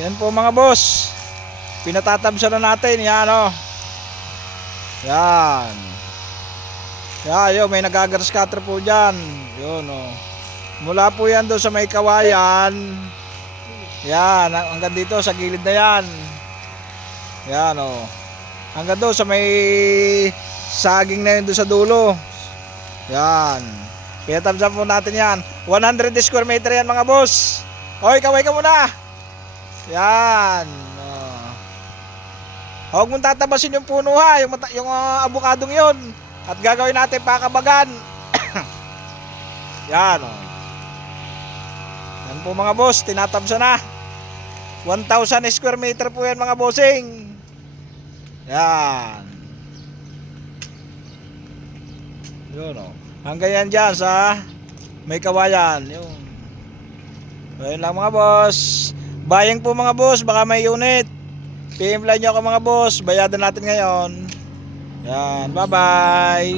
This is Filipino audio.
Yan po mga boss. Pinatatabsa na natin. Yan o. Yan. Yan, may nagagrass cutter po dyan. Yun o. Mula po yan doon sa may kawayan. Yan, hanggang dito sa gilid na yan. Yan o. Hanggang doon sa may saging na yun doon sa dulo. Yan. Pinatabsa po natin yan. 100 square meter yan mga boss. Hoy, kaway ka muna. Yan. Huwag mong tatabasin yung puno ha, yung abukadong yun. At gagawin natin pakabagan. Yan o. Yan po mga boss, tinatabsa na. 1,000 square meter po yan mga bossing. Yan. Yun o. Hanggang yan dyan sa may kawayan. Yun. Ayun lang mga boss. Buying po mga boss, baka may unit. PM lang nyo ako mga boss. Bayadan natin ngayon. Yan, bye bye.